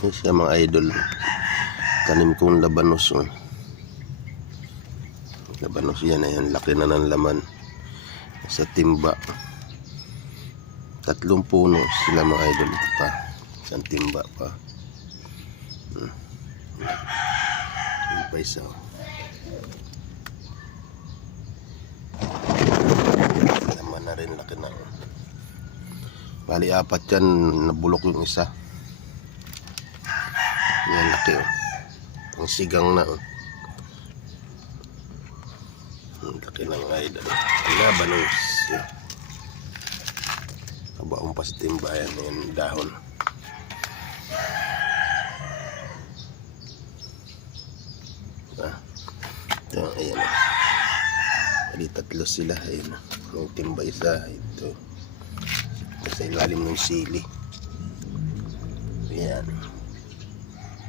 Yan siya mga idol. Tanim kong labanos. Oh. Labanos yan. Ayan, laki na ng laman. Sa timba. 3 puno sila mga idol. Ito pa. Isang timba pa. Yung pa isa. Laman na rin, laki na. Bali 4 yan. Nabulok yung isa. Yan, laki. Ang sigang na. Ang laki ng idol. Labanos. Kabaong pa sa timbayan. Yan, dahon. Ayan. Bali 3 sila. Ayan. Yung timba isa. Ito. Sa ilalim ng sili. Ayan.